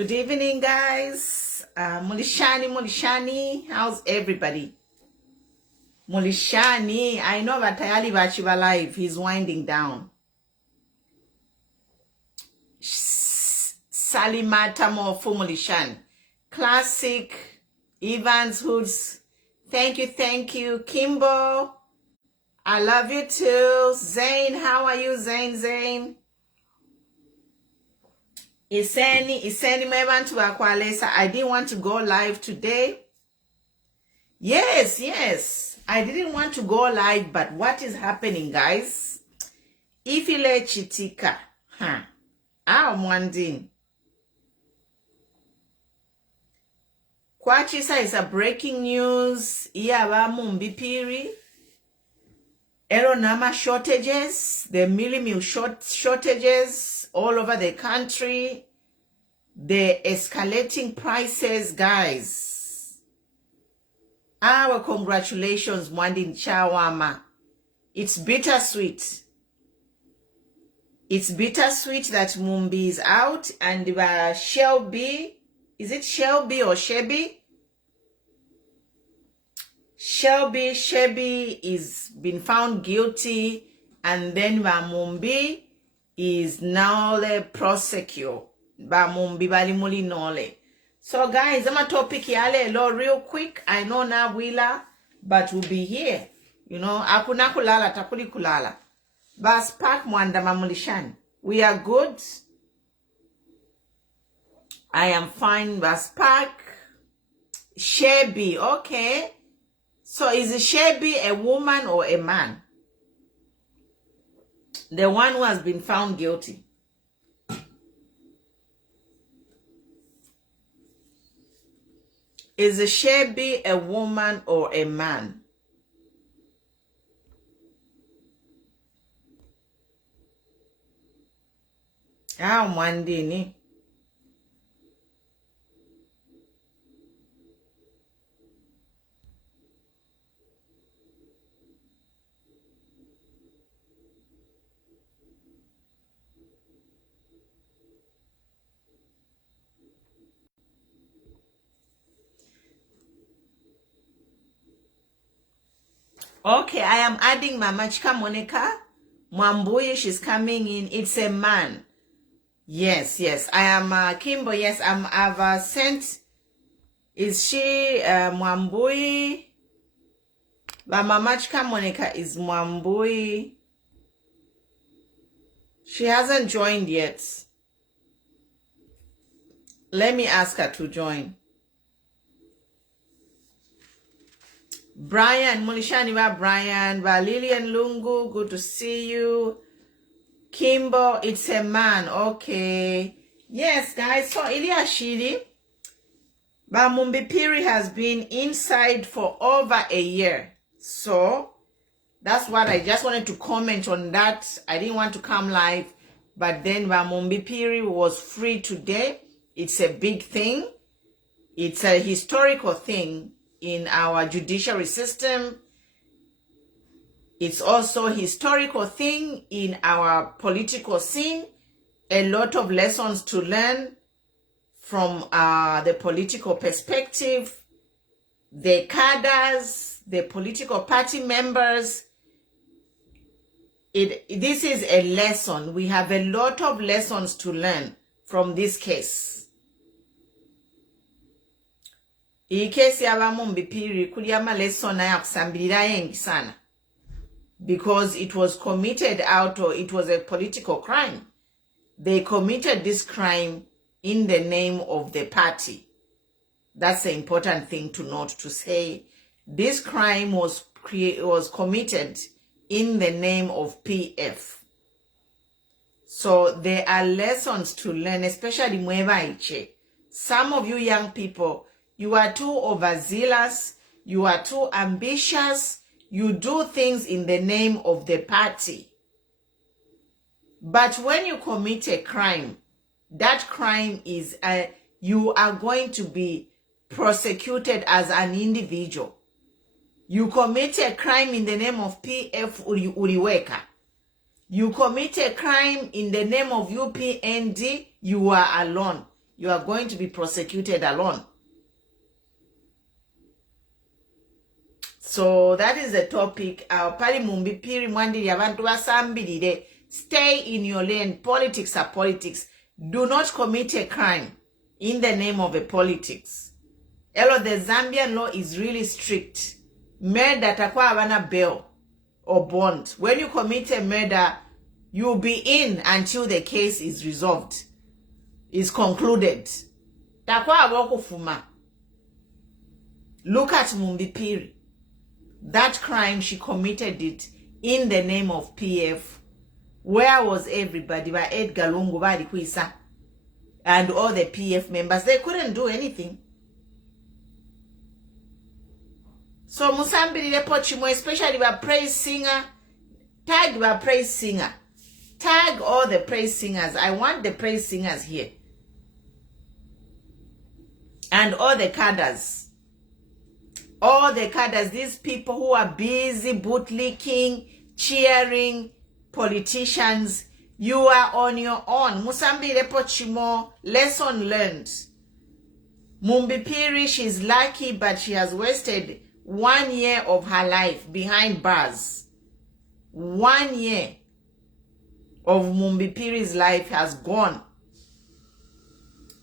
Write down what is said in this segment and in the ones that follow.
Good evening, guys. Mulishani, how's everybody? Mulishani, I know that Tayali Bachiba live. He's winding down. Salimata Mofu Mulishan. Classic. Evans Hoods. Thank you. Kimbo, I love you too. Zane, how are you, Zane? Iseni Mebantu Akwalesa. I didn't want to go live today. Yes. I didn't want to go live, but what is happening, guys? Ifile Chitika. I'm wondering. Kwachisa is a breaking news. Iyaba Mumbi Phiri. Eronama shortages, the Mealie meal shortages all over the country, the escalating prices, guys. Our congratulations, Mwandin Chawama. It's bittersweet. It's bittersweet that Mumbi is out and Shelby, is it Shelby or Sheby? Shelby is been found guilty, and then Mumbi is now the prosecutor. Mumbi balimuli nole. So guys, I'm a topic yale lo real quick. I know na wila, but we'll be here. You know, akuna kulala takuli kulala. Bas pak mwanda mamulishan. We are good. I am fine. Bas pak. Sheby, okay. So is Sheby a woman or a man? The one who has been found guilty. Is Sheby a woman or a man? Mwandini. Okay, I am adding Mama Chika Monica. Mwambuye, she's coming in. It's a man. Yes. I am Kimbo. Yes, I've sent. Is she Mwambuye? But Mama Chika Monica is Mwambuye. She hasn't joined yet. Let me ask her to join. Brian, Mulishani Brian, Lillian Lungu, good to see you. Kimbo, it's a man, okay. Yes, guys, so Ilia Shiri, Mumbi Phiri has been inside for over a year. So, that's what I just wanted to comment on that. I didn't want to come live, but then Mumbi Phiri was free today. It's a big thing. It's a historical thing in our judiciary system. It's also a historical thing in our political scene. A lot of lessons to learn from the political perspective, the cadres, the political party members. This is a lesson. We have a lot of lessons to learn from this case. Ikesi ya Mumbi Phiri kuliyama lesson na yakusambirira yengi sana, because it was committed it was a political crime. They committed this crime in the name of the party. That's the important thing to note, to say this crime was committed in the name of PF. So there are lessons to learn, especially mwebaiche. Some of you young people, you are too overzealous, you are too ambitious, you do things in the name of the party. But when you commit a crime, that crime is, you are going to be prosecuted as an individual. You commit a crime in the name of PF Uliweka. You commit a crime in the name of UPND, you are alone. you are going to be prosecuted alone. So that is the topic. Pali Mumbi Phiri mwandiri abantu basambirire. Stay in your lane. Politics are politics. Do not commit a crime in the name of a politics. Hello, the Zambian law is really strict. Murder takwa abana bail or bond. When you commit a murder, you'll be in until the case is resolved, is concluded. Takwa abokufuma. Look at Mumbi Phiri. That crime, she committed it in the name of PF. Where was everybody? By Edgar Lungu, Kwisa, and all the PF members. They couldn't do anything. So Musambiri Lepochimo, especially by praise singer, tag by praise singer. Tag all the praise singers. I want the praise singers here. And all the cadres. All the cadres, these people who are busy bootlicking, cheering politicians, you are on your own. Musambire Pochimo, lesson learned. Mumbi Phiri, she's lucky, but she has wasted 1 year of her life behind bars. 1 year of Mumbi Phiri's life has gone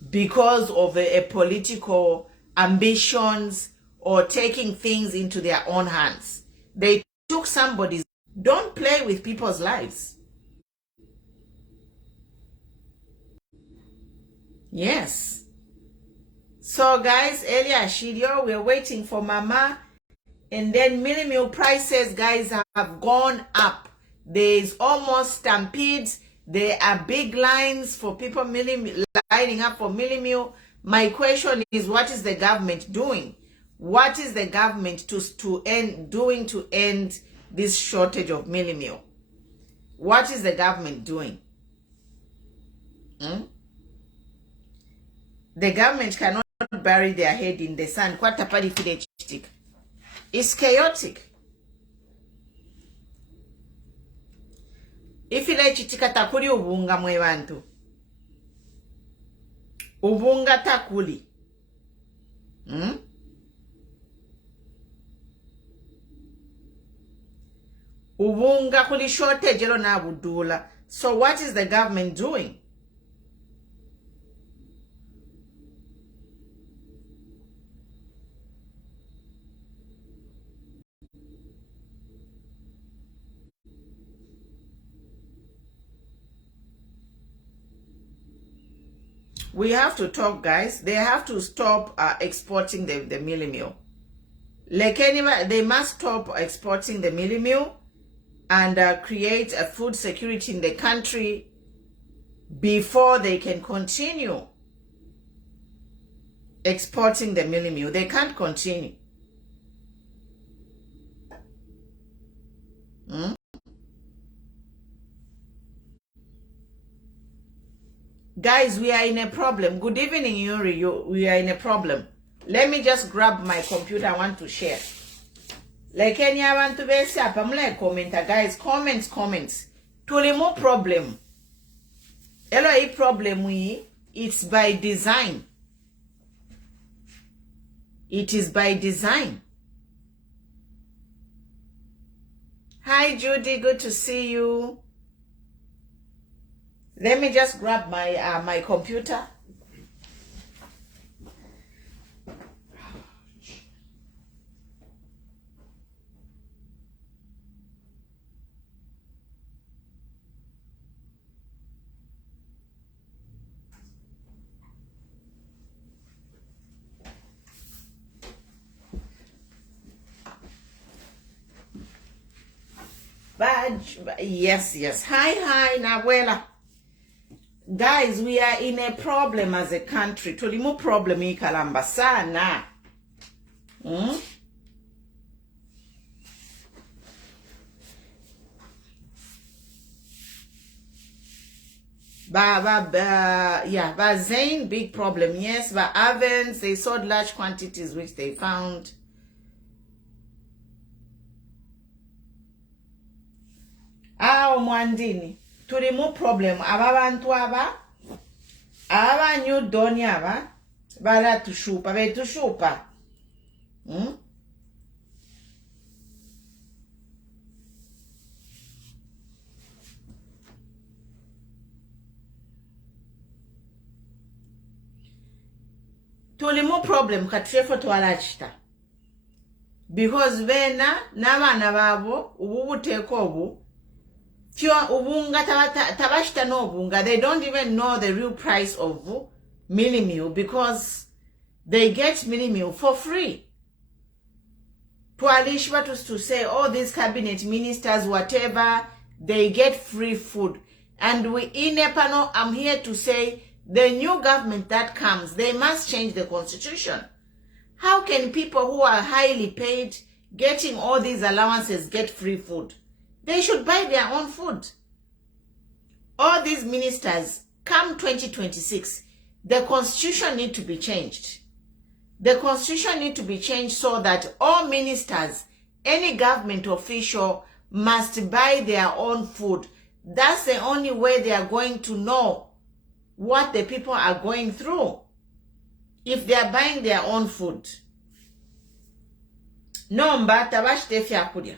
because of a political ambitions or taking things into their own hands. They took somebody's. Don't play with people's lives. Yes. So guys, earlier Shirio, we're waiting for Mama. And then Mealie meal prices, guys, have gone up. There's almost stampedes. There are big lines for people lining up for Mealie meal. My question is, what is the government doing? What is the government doing to end this shortage of Mealie meal? What is the government doing? The government cannot bury their head in the sand. It's chaotic. If you like chitika takuli ubunga mwe bantu. Ubunga takuli. Ubunga kuli shortage elo na budula. So what is the government doing? We have to talk, guys. They have to stop exporting the Mealie meal. Like anyway, they must stop exporting the Mealie meal and create a food security in the country before they can continue exporting the Mealie meal. They can't continue. Guys, we are in a problem. Good evening, Yuri. We are in a problem. Let me just grab my computer. I want to share. Like any I want to be up. I'm like commenter, guys. Comments. To remove problem. Hello, problem it's by design. It is by design. Hi, Judy. Good to see you. Let me just grab my my computer. Yes. Hi, Nawela. Guys, we are in a problem as a country. Tulimu problem ikalamba sana. But Zayn, big problem. Yes, but ovens, they sold large quantities which they found. Mwandini. To remove problem, ababantu aba aba New Doni aba bala tushupa betushupa. Tulimu problem katrefo twalachita. Because bena n'abaana babo ububuteeko obu fyo ubunga tabashita n'obunga, they don't even know the real price of Mealie meal because they get Mealie meal for free. Twalishwa to say all these cabinet ministers whatever they get free food, and we in a panel I'm here to say the new government that comes, they must change the constitution. How can people who are highly paid getting all these allowances get free food? They should buy their own food. All these ministers, come 2026, the constitution need to be changed. The constitution need to be changed so that all ministers, any government official must buy their own food. That's the only way they are going to know what the people are going through. If they are buying their own food. Nomba tabashite fyakulya.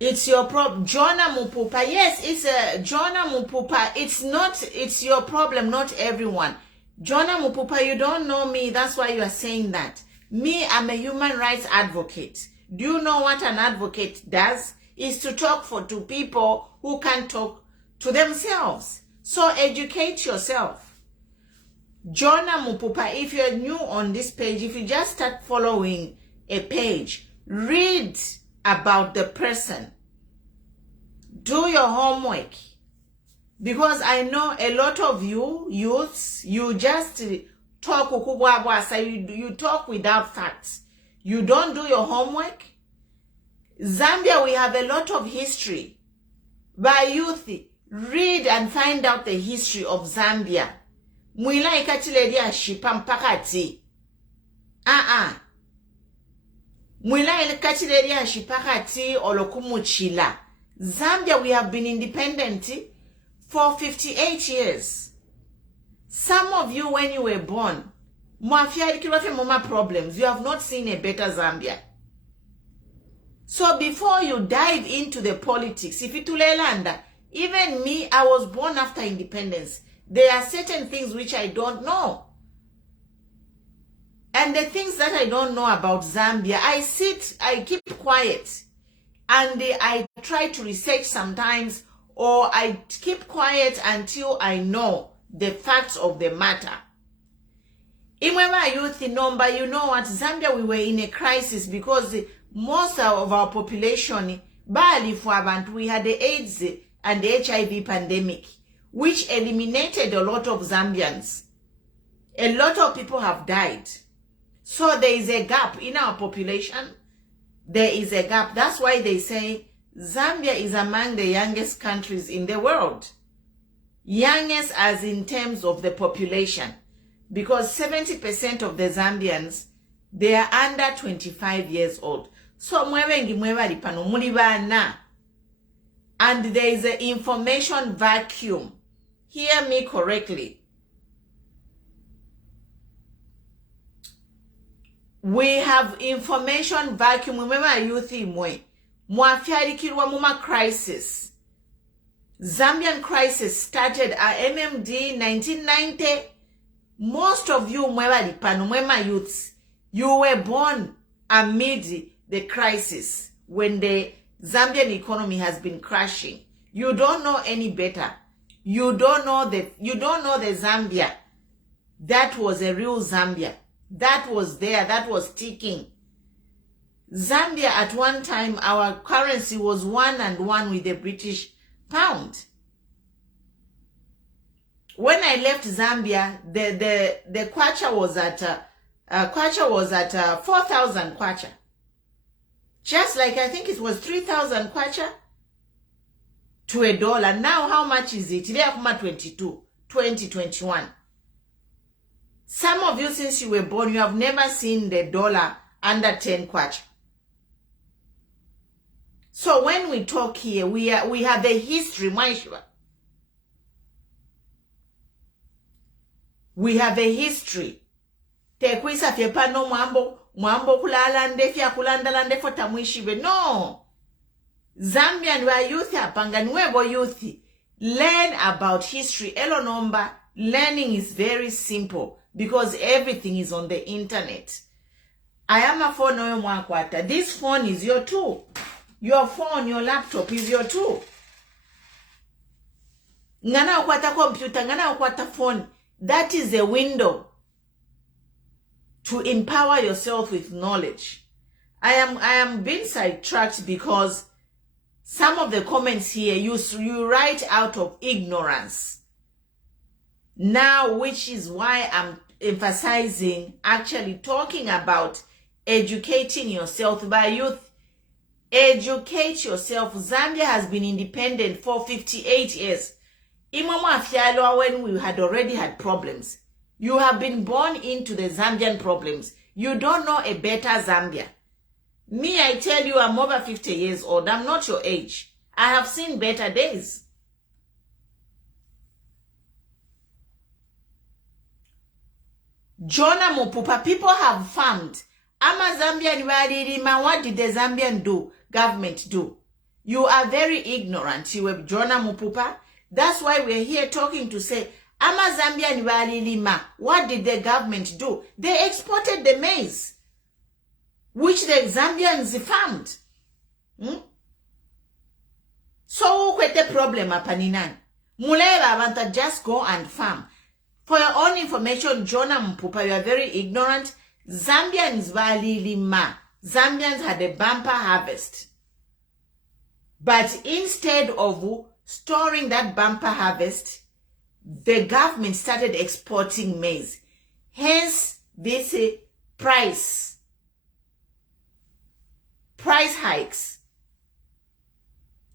It's your problem. Jonah Mupupa. Yes, it's a Jonah Mupupa. It's your problem, not everyone. Jonah Mupupa, you don't know me. That's why you are saying that. Me, I'm a human rights advocate. Do you know what an advocate does? Is to talk to people who can talk to themselves. So educate yourself. Jonah Mupupa, if you're new on this page, if you just start following a page, read about the person. Do your homework. Because I know a lot of you youths, you just talk you talk without facts. You don't do your homework. Zambia, we have a lot of history. By youth, read and find out the history of Zambia. Mwila ikachiledi ashipa mpakati. Mwila ikachiledi ashipakati olokumuchila. Zambia, we have been independent for 58 years. Some of you, when you were born, problems, you have not seen a better Zambia. So before you dive into the politics, if itulelanda, even me, I was born after independence. There are certain things which I don't know. And the things that I don't know about Zambia, I keep quiet. And I try to research sometimes, or I keep quiet until I know the facts of the matter. Imweba youth number, you know what, Zambia, we were in a crisis because most of our population, we had the AIDS and the HIV pandemic, which eliminated a lot of Zambians. A lot of people have died. So there is a gap in our population. There is a gap. That's why they say Zambia is among the youngest countries in the world. Youngest as in terms of the population. Because 70% of the Zambians, they are under 25 years old. So mwebengi mwebali pano mulibana. And there is an information vacuum. Hear me correctly. We have information vacuum. Remember youth imwe. Mwafyarikirwa muma crisis. Zambian crisis started at MMD 1990. Most of you mwebali pano mwema youths, you were born amid the crisis when the Zambian economy has been crashing. You don't know any better. You don't know the Zambia. That was a real Zambia. That was there. That was ticking. Zambia at one time, our currency was 1-1 with the British pound. When I left Zambia, the kwacha was at 4,000 kwacha. Just like I think it was 3,000 kwacha to $1. Now how much is it? 2021. Some of you, since you were born, you have never seen the dollar under 10 kwacha. So when we talk here, we have a history, Maishwa. We have a history. Tekwisa fyepano mwambo kulala ndefya kulandala ndefo tamwishibe. No. Zambian wa youth apanga nuevo youth. Learn about history. Elo nomba. Learning is very simple because everything is on the internet. I am a phone oyo mwakwata. This phone is your tool. Your phone, your laptop is your tool. Ngana ukwata computer, ngana ukwata phone. That is a window to empower yourself with knowledge. I am being sidetracked because some of the comments here you write out of ignorance. Now, which is why I'm emphasizing actually talking about educating yourself by youth. Educate yourself. Zambia has been independent for 58 years. When we had already had problems. You have been born into the Zambian problems. You don't know a better Zambia. Me, I tell you, I'm over 50 years old. I'm not your age. I have seen better days. Jonah Mupupa, people have farmed. Ama Zambian walirima, what did the Zambian government do? You are very ignorant. You have Jonah Mupupa. That's why we're here talking to say, Ama Zambian walirima, what did the government do? They exported the maize, which the Zambians farmed. So what's the problem apaninan? Muleba want just go and farm. For your own information, Jonah Mpupa, you are very ignorant. Zambians walilima. Zambians had a bumper harvest. But instead of storing that bumper harvest, the government started exporting maize. Hence, this price hikes.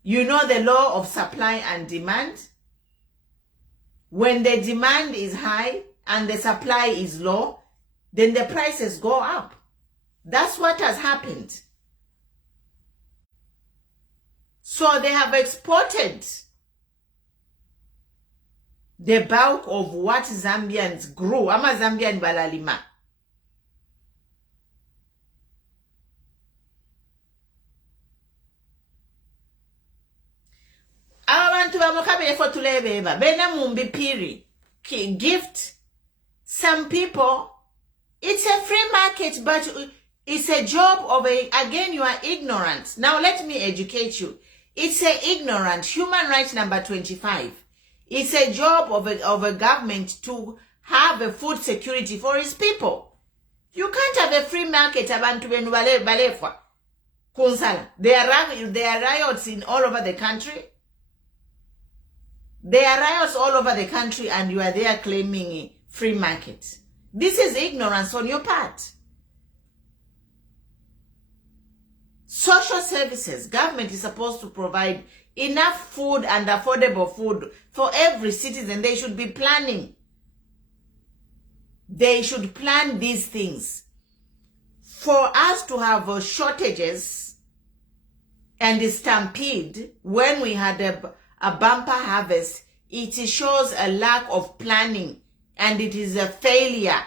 You know the law of supply and demand. When the demand is high and the supply is low, then the prices go up. That's what has happened. So they have exported the bulk of what Zambians grew. Ama Zambian balalima. Abantu bamukabele for tulebeba. Bena Mumbi Phiri. Gift. Some people, it's a free market, but it's a job of again, you are ignorant. Now let me educate you. It's a ignorant. Human right number 25. It's a job of a government to have a food security for its people. You can't have a free market. Abantu benu balefwa. Kunsala. There are riots in all over the country. There are riots all over the country and you are there claiming a free market. This is ignorance on your part. Social services. Government is supposed to provide enough food and affordable food for every citizen. They should be planning. They should plan these things. For us to have shortages and a stampede when we had a bumper harvest, it shows a lack of planning and it is a failure.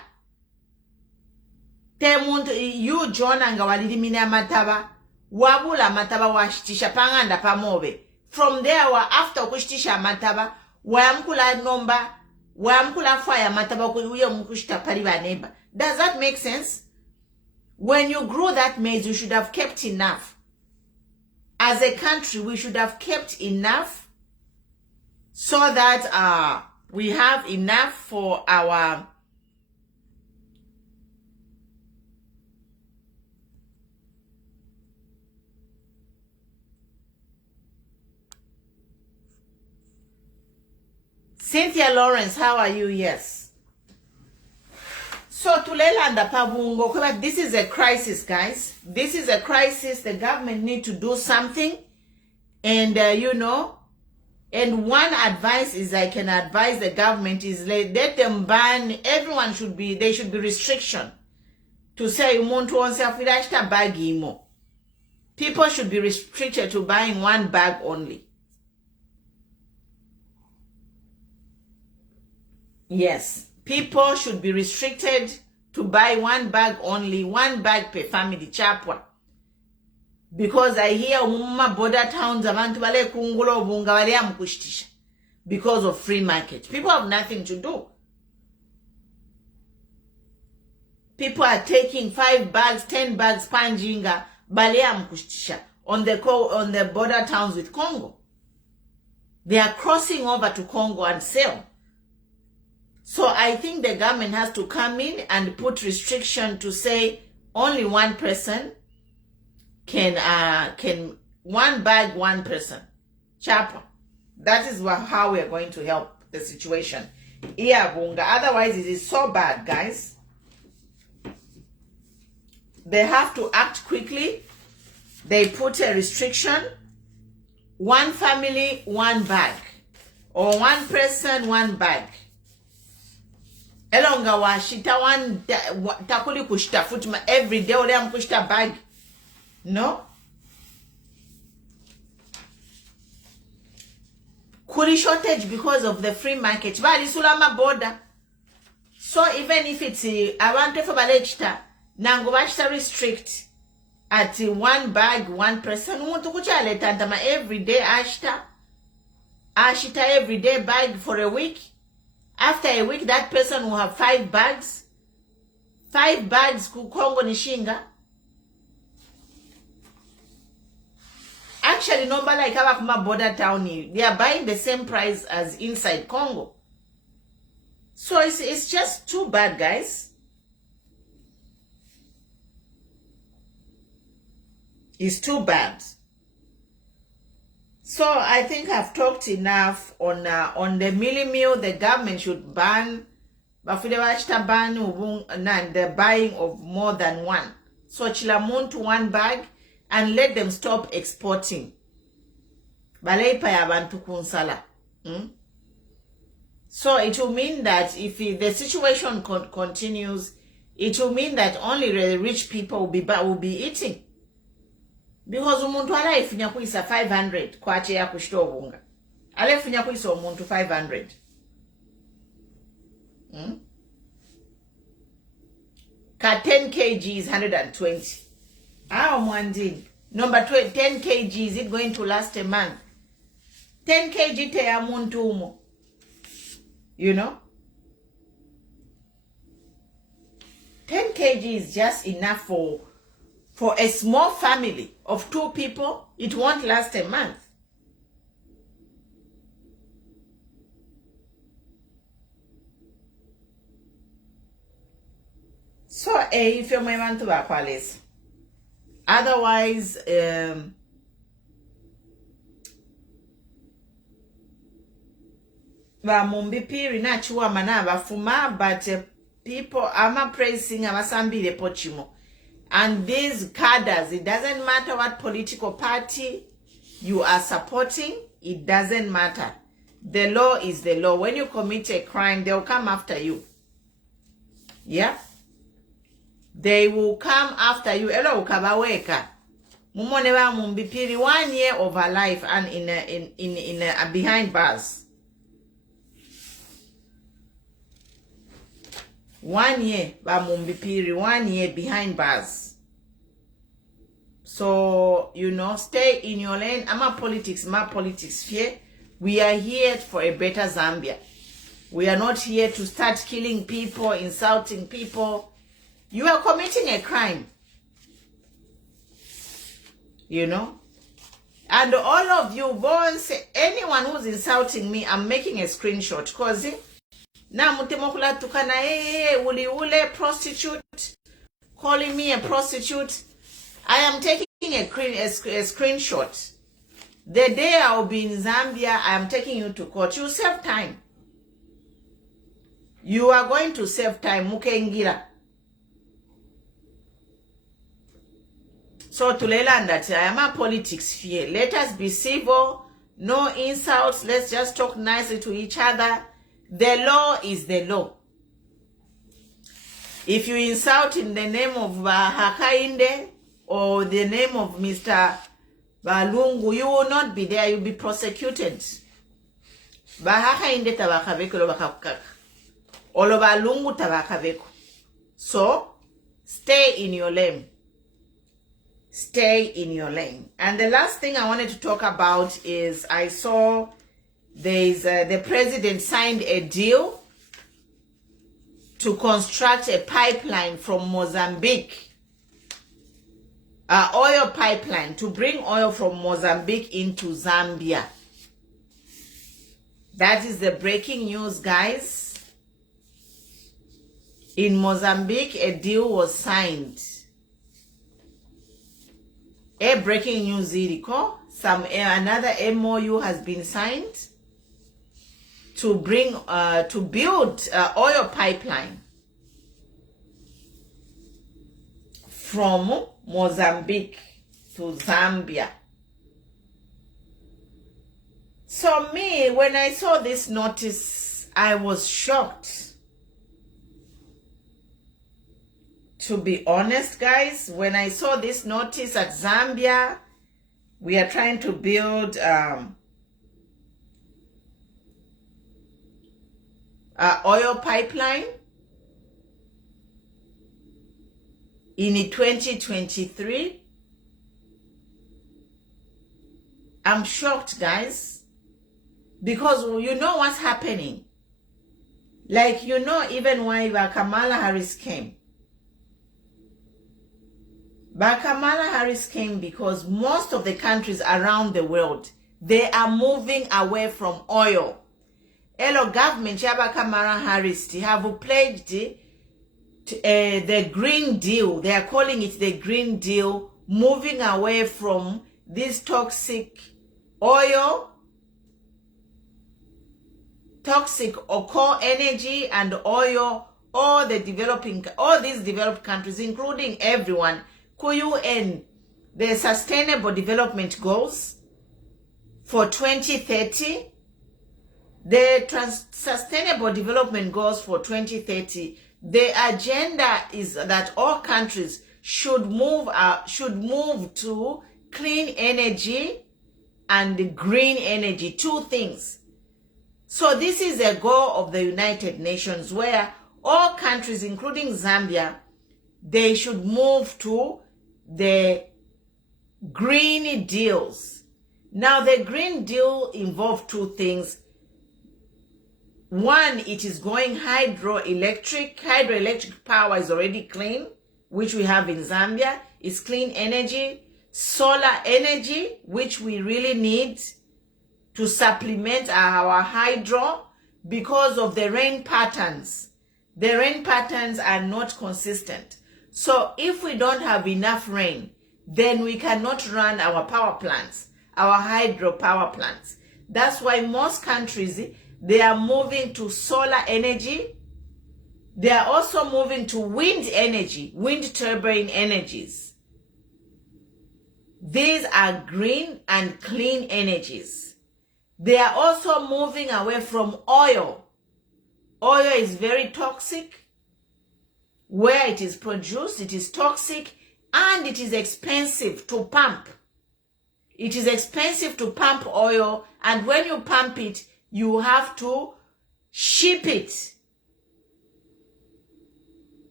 You John and Gawalilimina Mataba, Wabula Mataba washitisha panganda pamobe. From there, after kushtisha mataba, wamkula nomba, wamkula fire mataba kuya mkushta pariba neighbor. Does that make sense? When you grow that maize, you should have kept enough. As a country, we should have kept enough so that we have enough for our Cynthia Lawrence, how are you? Yes. So Tulela and Pabungo, but this is a crisis, guys. This is a crisis. The government need to do something. And you know, and one advice is I can advise the government is let them ban, everyone should be, there should be restriction to say umuntu onse afirashita bagimo. People should be restricted to buying one bag only. Yes, people should be restricted to buy one bag only, one bag per family, chapwa. Because I hear umuma border towns abantu bale kungula obunga bale amukushtisha because of free market. People have nothing to do. People are taking 5 bags, 10 bags panjinga bale amukushtisha on the border towns with Congo. They are crossing over to Congo and sell. So I think the government has to come in and put restriction to say only one person can one bag, one person. Chapa. That is how we are going to help the situation. Yeah, bunga. Otherwise, it is so bad, guys. They have to act quickly. They put a restriction. One family, one bag. Or one person, one bag. Elonga washita one takuli kushita futuma every day ole amkushita bag. No? Kuri shortage because of the free market. Bali sulama border. So even if it's abantu for balechita, nango bachita restrict at one bag, one person. Umuntu kuchale tantama every day ashita every day bag for a week. After a week, that person will have 5 bags. 5 bags Kongo nishinga. Actually, nobody like Kabakuma border town, they are buying the same price as inside Congo. So it's just too bad, guys. It's too bad. So I think I've talked enough on the Mealie meal. The government should ban the buying of more than one. So chilamun to one bag and let them stop exporting. So it will mean that if the situation continues, it will mean that only the rich people will be eating. Because umuntu alaifunya kuisa 500 kwa ache ya kushito bunga. Alaifunya kuisa umuntu 500. Ka 10 kg is 120. Mwandini. Number 10 kg, is it going to last a month? 10 kg te ya muntu umo. You know? 10 kg is just enough for a small family of 2 people. It won't last a month. So, if you're my man to Aqualis. Otherwise, Mumbi Phiri na chua manaba fuma, but people ama praising abasambile pochimo. And these cadres, it doesn't matter what political party you are supporting, it doesn't matter. The law is the law. When you commit a crime, they'll come after you. Yeah? They will come after you. Elo ukabaweka. Mumoneba Mumbi Phiri 1 year of her life and in behind bars. 1 year ba Mumbi Phiri, 1 year behind bars. So, you know, stay in your lane. My politics fear. We are here for a better Zambia. We are not here to start killing people, insulting people. You are committing a crime. You know? And all of you, boys, anyone who's insulting me, I'm making a screenshot. Because now mutemokula tukana ule prostitute, calling me a prostitute. I am taking a screenshot. The day I will be in Zambia, I am taking you to court. You save time. You are going to save time. Mukengira. So to learn that I am a politics fear. Let us be civil. No insults. Let's just talk nicely to each other. The law is the law. If you insult in the name of Hakainde, or the name of Mr. Balungu, you will not be there, you'll be prosecuted. Bahaka inde tabakaveko lo bakakaka. Olo balungu tabakaveko. So, stay in your lane. Stay in your lane. And the last thing I wanted to talk about is I saw the president signed a deal to construct a pipeline from Mozambique, oil pipeline to bring oil from Mozambique into Zambia. That is the breaking news, guys. In Mozambique, a deal was signed. A breaking news, Iriko. Another MOU has been signed to bring to build oil pipeline from Mozambique to Zambia. So me, when I saw this notice, I was shocked. To be honest, guys, when I saw this notice at Zambia, we are trying to build oil pipeline in 2023. I'm shocked, guys, because you know what's happening. Like, you know, even why Kamala Harris came. But Kamala Harris came because most of the countries around the world, they are moving away from oil. Hello, government, Kamala Harris, have pledged the Green Deal. They are calling it the Green Deal, moving away from this toxic oil, toxic or coal energy and oil, all these developed countries, including everyone, UN, the Sustainable Development Goals for 2030, the Sustainable Development Goals for 2030, the agenda is that all countries should move to clean energy and green energy, two things. So this is a goal of the United Nations where all countries, including Zambia, they should move to the Green Deals. Now, the Green Deal involved two things. One, it is going hydroelectric. Hydroelectric power is already clean, which we have in Zambia. It's clean energy. Solar energy, which we really need to supplement our hydro because of the rain patterns. The rain patterns are not consistent. So if we don't have enough rain, then we cannot run our power plants, our hydro power plants. That's why most countries, they are moving to solar energy. They are also moving to wind energy, wind turbine energies. These are green and clean energies. They are also moving away from oil. Oil is very toxic. Where it is produced, it is toxic and it is expensive to pump. It is expensive to pump oil, and when you pump it, you have to ship it.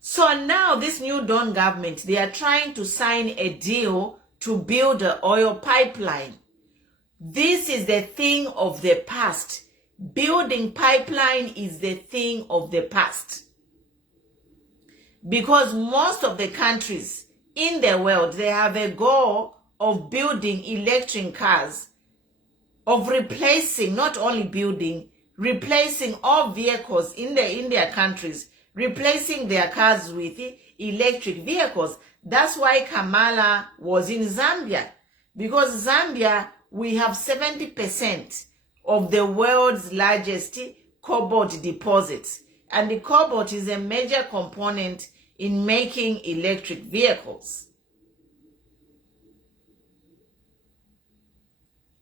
So now this new Dawn government, they are trying to sign a deal to build an oil pipeline. This is the thing of the past. Building pipeline is the thing of the past. Because most of the countries in the world, they have a goal of building electric cars, of replacing, not only building, replacing all vehicles in their countries, replacing their cars with electric vehicles. That's why Kamala was in Zambia. Because Zambia, we have 70% of the world's largest cobalt deposits. And the cobalt is a major component in making electric vehicles.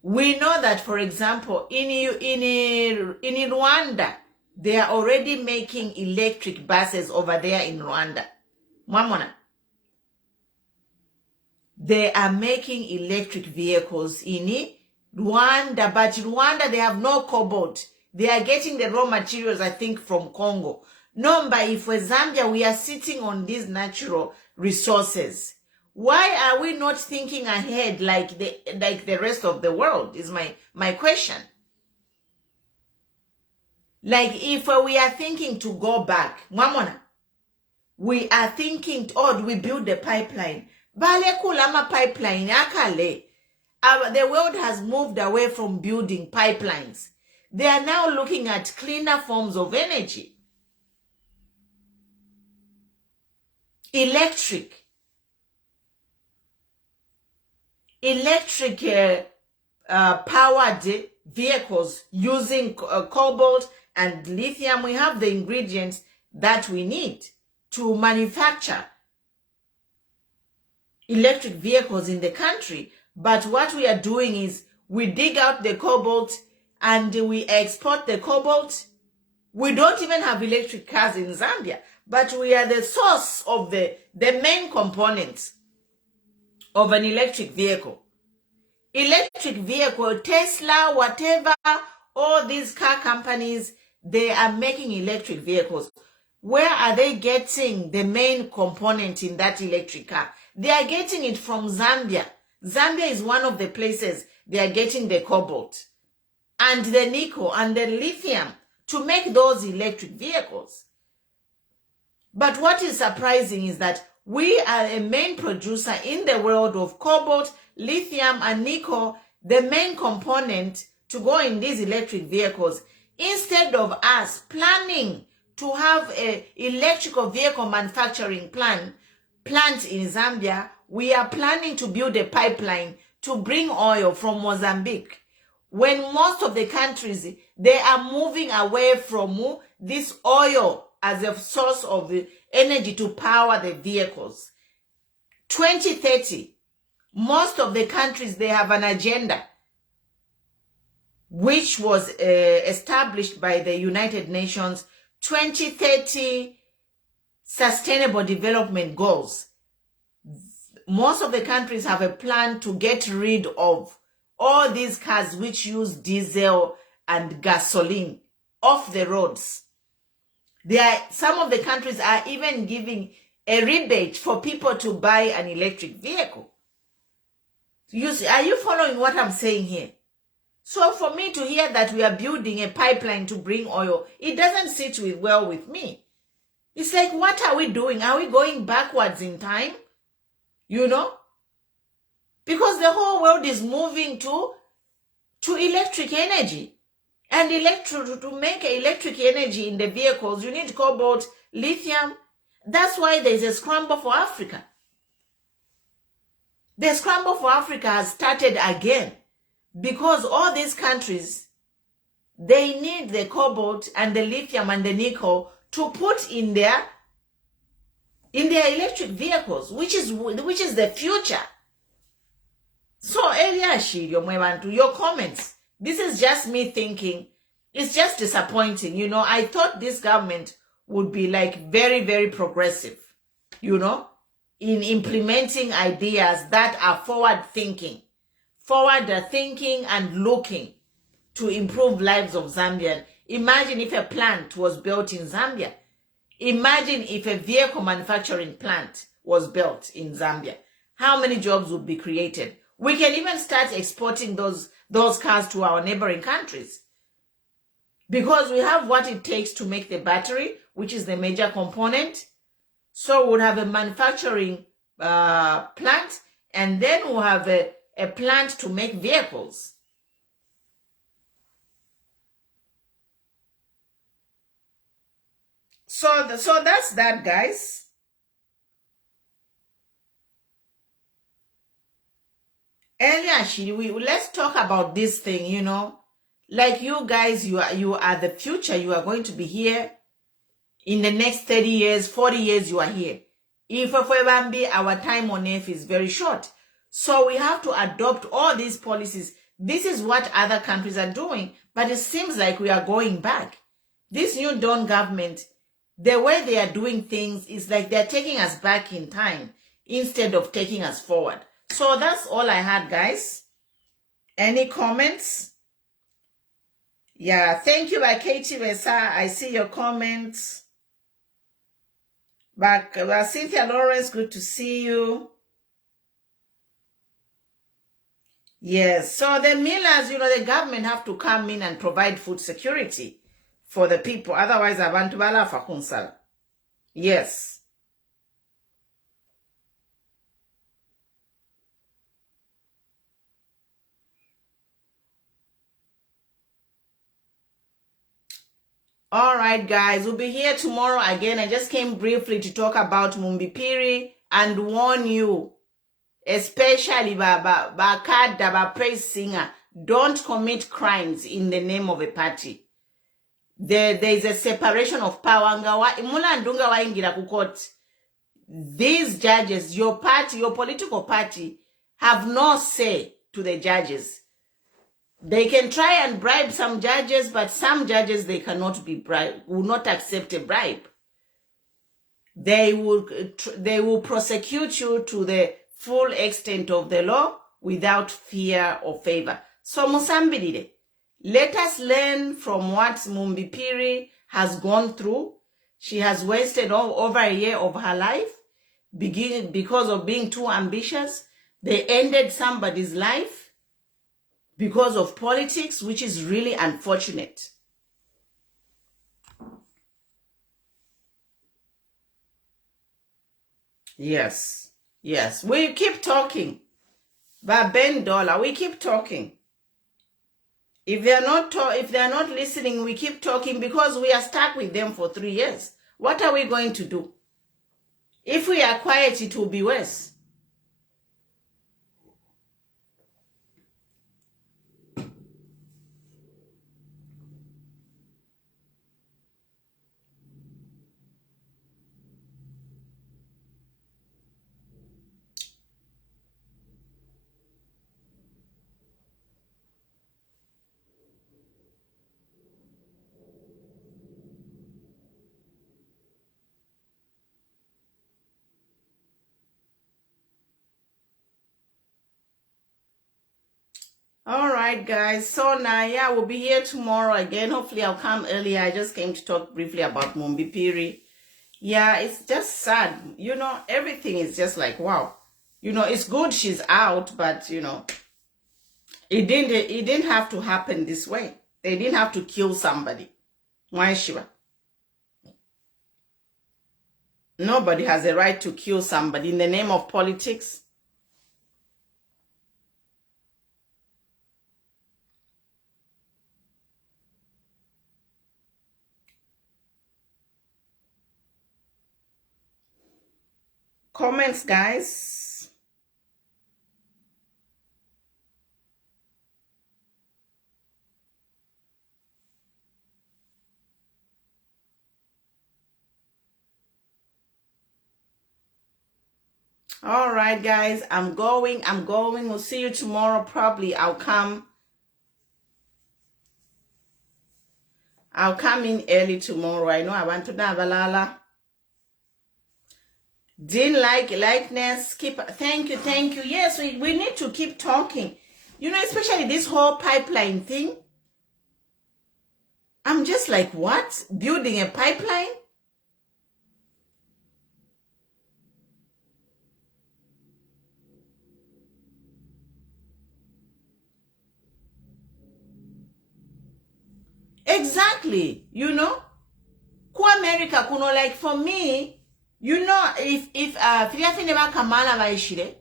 We know that, for example, in Rwanda, they are already making electric buses over there in Rwanda. Mwamona. they are making electric vehicles in Rwanda, but Rwanda, they have no cobalt. They are getting the raw materials, I think, from Congo. No, but if for Zambia, we are sitting on these natural resources. Why are we not thinking ahead like the rest of the world is my question. Like if we are thinking to go back, Mwamona, we are thinking, oh, do we build the pipeline? Bale kulama pipeline, akale. The world has moved away from building pipelines. They are now looking at cleaner forms of energy. Electric powered vehicles using cobalt and lithium. We have the ingredients that we need to manufacture electric vehicles in the country. But what we are doing is we dig out the cobalt and we export the cobalt. We don't even have electric cars in Zambia, but we are the source of the main components of an electric vehicle. Electric vehicle, Tesla, whatever, all these car companies, they are making electric vehicles. Where are they getting the main component in that electric car? They are getting it from Zambia. Zambia is one of the places they are getting the cobalt and the nickel and the lithium to make those electric vehicles. But what is surprising is that we are a main producer in the world of cobalt, lithium, and nickel, the main component to go in these electric vehicles. Instead of us planning to have an electrical vehicle manufacturing plant in Zambia, we are planning to build a pipeline to bring oil from Mozambique. When most of the countries, they are moving away from this oil as a source of energy to power the vehicles. 2030, most of the countries, they have an agenda which was established by the United Nations 2030 Sustainable Development Goals. Most of the countries have a plan to get rid of all these cars which use diesel and gasoline off the roads. Some of the countries are even giving a rebate for people to buy an electric vehicle. Are you following what I'm saying here? So for me to hear that we are building a pipeline to bring oil, it doesn't sit well with me. It's like, what are we doing? Are we going backwards in time? You know? Because the whole world is moving to electric energy. And to make electric energy in the vehicles, you need cobalt, lithium. That's why there's a scramble for Africa. The scramble for Africa has started again because all these countries, they need the cobalt and the lithium and the nickel to put in their electric vehicles, which is the future. So, your comments. This is just me thinking. It's just disappointing. You know, I thought this government would be like very, very progressive, you know, in implementing ideas that are forward thinking and looking to improve lives of Zambian. Imagine if a plant was built in Zambia. Imagine if a vehicle manufacturing plant was built in Zambia. How many jobs would be created? We can even start exporting those cars to our neighboring countries. Because we have what it takes to make the battery, which is the major component. So we'll have a manufacturing plant, and then we'll have a plant to make vehicles. So that's that, guys. Earlier, let's talk about this thing, you know. Like you guys, you are the future. You are going to be here in the next 30 years, 40 years, you are here. If our time on earth is very short. So we have to adopt all these policies. This is what other countries are doing, but it seems like we are going back. This new Dawn government, the way they are doing things is like they're taking us back in time instead of taking us forward. So that's all I had, guys. Any comments? Yeah, thank you, by Katie Wesa. I see your comments. But Cynthia Lawrence, good to see you. Yes, so the millers, the government have to come in and provide food security for the people. Otherwise, abantu balafa kunsala. Yes. All right, guys, we'll be here tomorrow again. I just came briefly to talk about Mumbi Phiri and warn you, especially ba praise singer, don't commit crimes in the name of a party. There is a separation of power. These judges, your party, your political party, have no say to the judges. They can try and bribe some judges, but some judges, they cannot be bribed, will not accept a bribe. They will prosecute you to the full extent of the law without fear or favor. So Mozambique, let us learn from what Mumbi Phiri has gone through. She has wasted over a year of her life because of being too ambitious. They ended somebody's life because of politics, which is really unfortunate. Yes, yes. We keep talking. But Ben Dollar, we keep talking. If they are not listening, we keep talking because we are stuck with them for 3 years. What are we going to do? If we are quiet, it will be worse. All right, guys. So now, yeah, we'll be here tomorrow again. Hopefully, I'll come earlier. I just came to talk briefly about Mumbi Phiri. Yeah, it's just sad. Everything is just like, wow. It's good she's out, but, it didn't have to happen this way. They didn't have to kill somebody. Why, Shiva? Nobody has a right to kill somebody in the name of politics. Comments, guys. All right, guys. I'm going. We'll see you tomorrow. Probably I'll come in early tomorrow. I know I want to Navalala. Didn't likeness. Thank you. Yes, we need to keep talking. Especially this whole pipeline thing. I'm just like, what? Building a pipeline? Exactly. Ku America, like for me, if Phiri Kamala vaishire,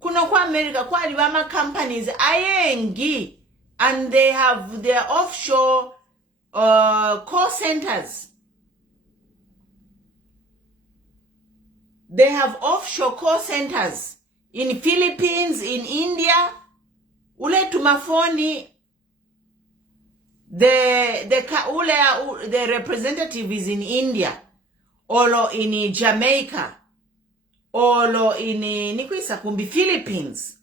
kuno kwa America, kwa alibama companies ayengi, and they have their offshore call centers. They have offshore call centers in Philippines, in India. Ule tumafoni, the representative is in India, or in Jamaica, or in Philippines.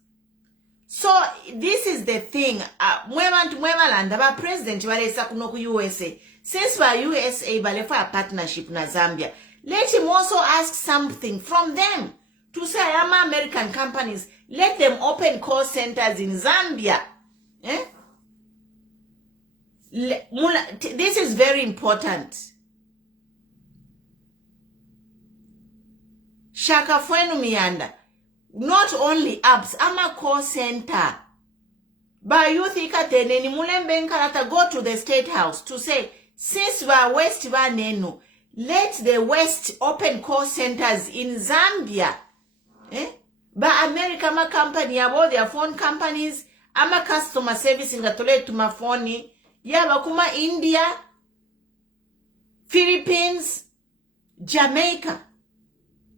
So this is the thing. Mwema president walesa kuno ku USA. Since by USA balefa a partnership na Zambia, let him also ask something from them to say, I'm American companies, Let them open call centers in Zambia. Eh? This is very important. Shaka Fwenu Mianda. Not only apps, ama call center. But you think at the Mulembe Karata go to the State House to say, since we are West Vanenu, let the West open call centers in Zambia. Eh? But America ma company about their phone companies, ama customer service in the to my phone, yaba kuma India, Philippines, Jamaica.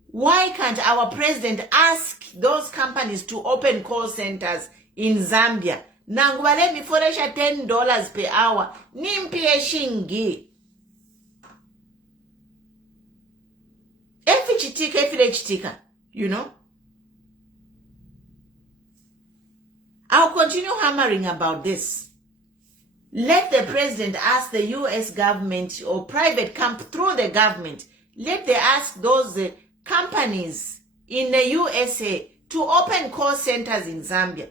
Why can't our president ask those companies to open call centers in Zambia? Nangwale miforesha $10 per hour. Nimpie shingi. Efi chitika, you know? I'll continue hammering about this. Let the president ask the US government or private through the government. Let they ask those companies in the USA to open call centers in Zambia.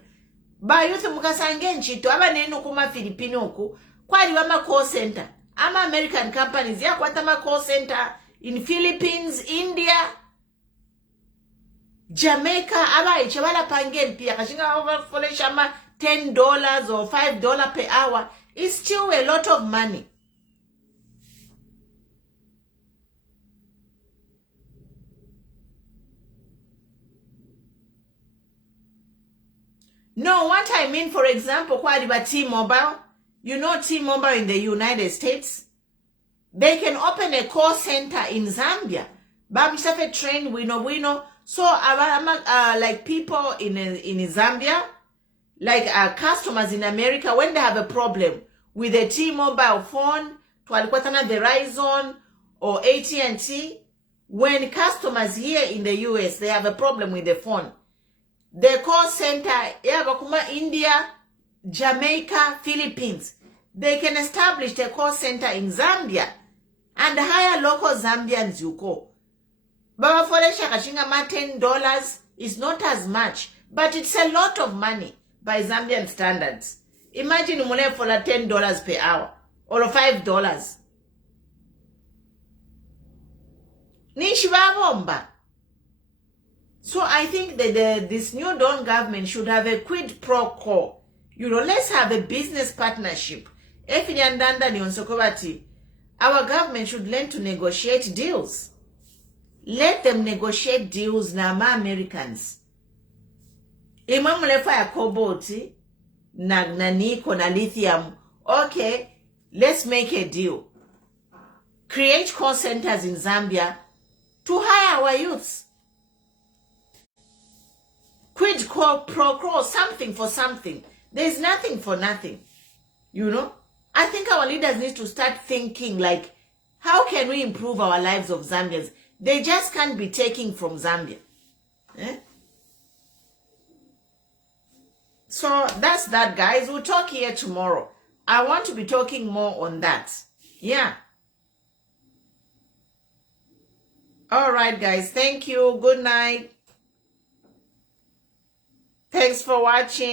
Ba youth mukasange nchito aba nenu kuma Filipino ku kwali wama call center. Ama American companies ya kwatama call center in Philippines, India, Jamaica, aba ichewala pangen pia kashinga overfolesha ma $10 or $5 per hour. It's still a lot of money. No, what I mean, for example, kwaliba T-Mobile, you know T-Mobile in the United States, they can open a call center in Zambia. Bamisafe train wino. So like people in Zambia, like customers in America, when they have a problem with a T-Mobile phone, twalikwatana Verizon or AT&T, when customers here in the US, they have a problem with the phone, the call center, India, Jamaica, Philippines, they can establish a call center in Zambia and hire local Zambians you call. Baba Folesha kashinga ma $10 is not as much, but it's a lot of money by Zambian standards. Imagine mule for $10 per hour or $5. Nishibabomba. So I think that this new Dawn government should have a quid pro quo. You know, let's have a business partnership. Our government should learn to negotiate deals. Let them negotiate deals na Americans. Imamulefa ya cobalt na nickel na lithium. Okay, let's make a deal. Create call centers in Zambia to hire our youths. Quid pro quo, something for something. There's nothing for nothing. You know? I think our leaders need to start thinking like, how can we improve our lives of Zambians? They just can't be taking from Zambia. Eh? So that's that, guys. We'll talk here tomorrow. I want to be talking more on that. Yeah. All right, guys. Thank you. Good night. Thanks for watching.